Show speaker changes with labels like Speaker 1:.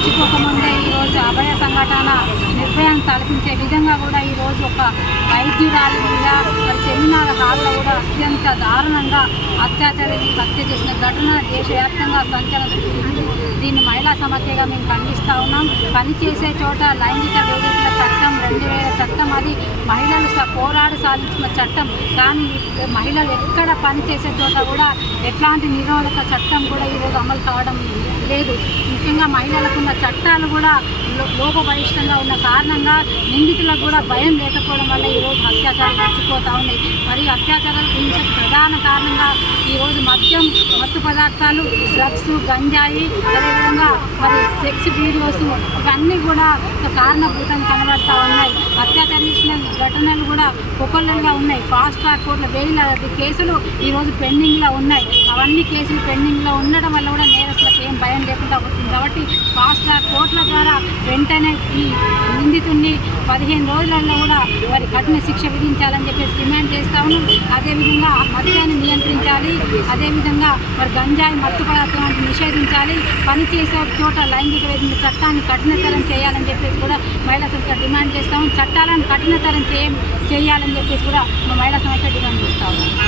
Speaker 1: మర్చిపోకముందే ఈరోజు అభయ సంఘటన నిర్భయం తలపించే విధంగా కూడా ఈరోజు ఒక వైద్యురాలి మీద మరి సెమినార్ హాల్లో కూడా అత్యంత దారుణంగా అత్యాచారాన్ని హత్య చేసిన ఘటన దేశవ్యాప్తంగా సంచలనం సృష్టించింది దీన్ని మహిళా సమస్యగా మేము ఖండిస్తూ ఉన్నాం. పనిచేసే చోట లైంగిక వేదికల చట్టం అది మహిళలు పోరాడు సాధించిన చట్టం. కానీ మహిళలు ఎక్కడ పనిచేసే చోట కూడా ఎట్లాంటి నిరోధక చట్టం కూడా ఈరోజు అమలు కావడం లేదు. ముఖ్యంగా మహిళలకు ఉన్న చట్టాలు కూడా లో- లోపభయిష్టంగా ఉన్న కారణంగా నిందితులకు కూడా భయం లేకపోవడం వల్ల ఈరోజు అత్యాచారాలు మర్చిపోతూ ఉన్నాయి. మరి అత్యాచారాలు గురించి ప్రధాన కారణంగా ఈరోజు మద్యం మత్తు పదార్థాలు డ్రగ్స్ గంజాయి అదేవిధంగా మరి సెక్స్ వీడియోస్ ఇవన్నీ కూడా ఒక కనబడతా ఉన్నాయి. అత్యాచారించిన ఘటనలు కూడా ఒక్కొల్లలుగా ఉన్నాయి. ఫాస్ట్ ట్రాక్ కోర్టుల బెయిల్ కేసులు ఈరోజు పెండింగ్లో ఉన్నాయి. అవన్నీ కేసులు పెండింగ్లో ఉండడం వల్ల కూడా నేరస్తులకు లేకుండా అవుతుంది కాబట్టి ఫాస్ట్ ట్రాక్ కోర్టుల ద్వారా వెంటనే ఈ నిందితుడిని పదిహేను రోజులలో కూడా వారి కఠిన శిక్ష విధించాలని చెప్పేసి డిమాండ్ చేస్తాము అదేవిధంగా మద్యాన్ని నియంత్రించాలి. అదేవిధంగా మరి గంజాయి మత్తు పదార్థాలను నిషేధించాలి. పని చేసే చోట లైంగిక వేదిక చట్టాన్ని కఠినతరం చేయాలని చెప్పేసి కూడా మహిళా సంస్థ డిమాండ్ చేస్తాము చట్టాలను కఠినతరం చేయ చేయాలని చెప్పేసి కూడా మా మహిళా సంస్థ డిమాండ్ చేస్తాము